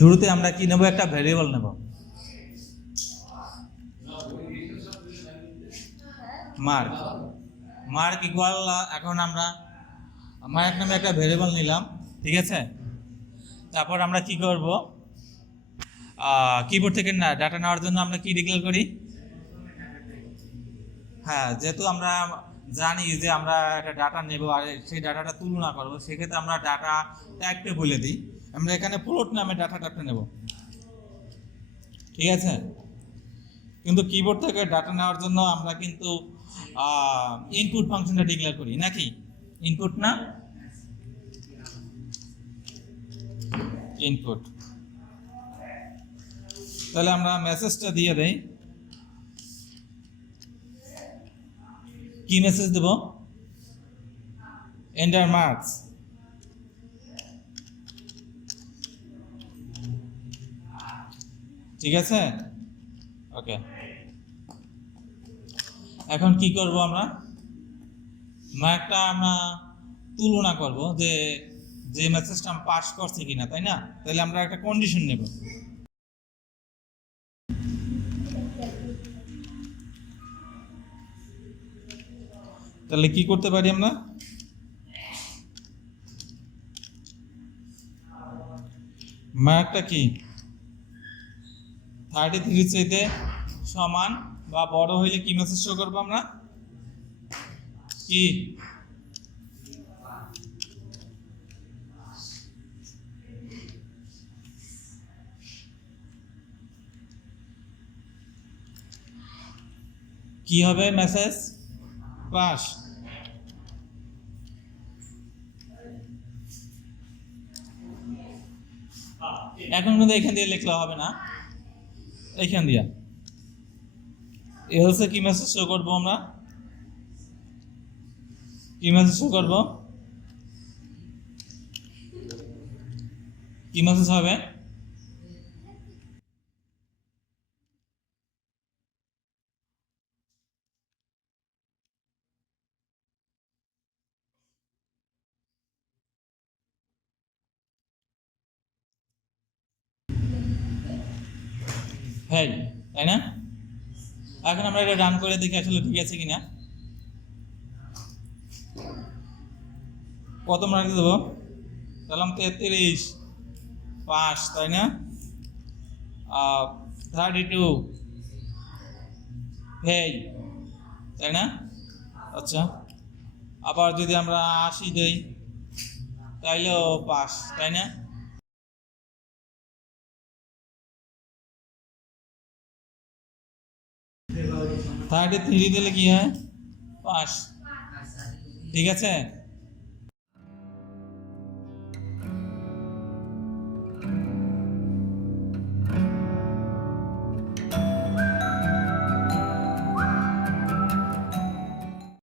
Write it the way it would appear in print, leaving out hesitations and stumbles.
শুরুতে আমরা কি নেব, একটা ভেরিয়েবল নেব, মার্ক। মার্ক ইকুয়াল, এখন আমরা মার্ক নামে একটা ভেরিয়েবল নিলাম, ঠিক আছে। তারপর আমরা কি করব, কিবোর্ড থেকে না ডাটা নেওয়ার জন্য আমরা কি ডিক্লেয়ার করি, হ্যাঁ, যেহেতু আমরা জানি যে আমরা একটা ডাটা নেব আর সেই ডাটাটা তুলনা করবো, সেক্ষেত্রে আমরা ডাটা টাইপটা বলে দিই। আমরা এখানে ফ্লোট নামে ডাটা টাইপটা নেব, ঠিক আছে। কিন্তু কিবোর্ড থেকে ডাটা নেওয়ার জন্য আমরা কিন্তু ইনপুট ফাংশনটা ডিক্লেয়ার করি নাকি, ইনপুট না, ইনপুট। তাহলে আমরা মেসেজটা দিয়ে দেই, কি মেসেজ দেব, এন্টার মার্কস, ঠিক আছে, ওকে। এখন কি করব, আমরা মার্কটা আমরা তুলনা করব যে যে মেসেজটা আমি পাস করছি কিনা, তাই না। তাহলে আমরা একটা কন্ডিশন নেব, তাহলে কি করতে পারি আমরা, মার্কটা কি 33 চাইতে সমান বা বড় হইলে কি মেসেজ শো করবো আমরা, কি কি হবে, মেসেজ পাস। এখন কিন্তু এখান দিয়ে লিখলে হবে না, এইখান দিয়া এলসে কি মেসেজ শো করবো আমরা, কি মেসেজ শো করবো, কি মেসেজ হবে, হ্যাঁ, তাই না। এখন আমরা এটা রান করে দেখি আসলে ঠিক আছে কিনা। কত মার্ক দেবো, তাহলে 33 পাস, তাই না। 32 ফেল, তাই না। আচ্ছা, আবার যদি আমরা 80 দেই তাইলেও পাস, তাই না। 33 দিলে কি হয়, পাস, ঠিক আছে।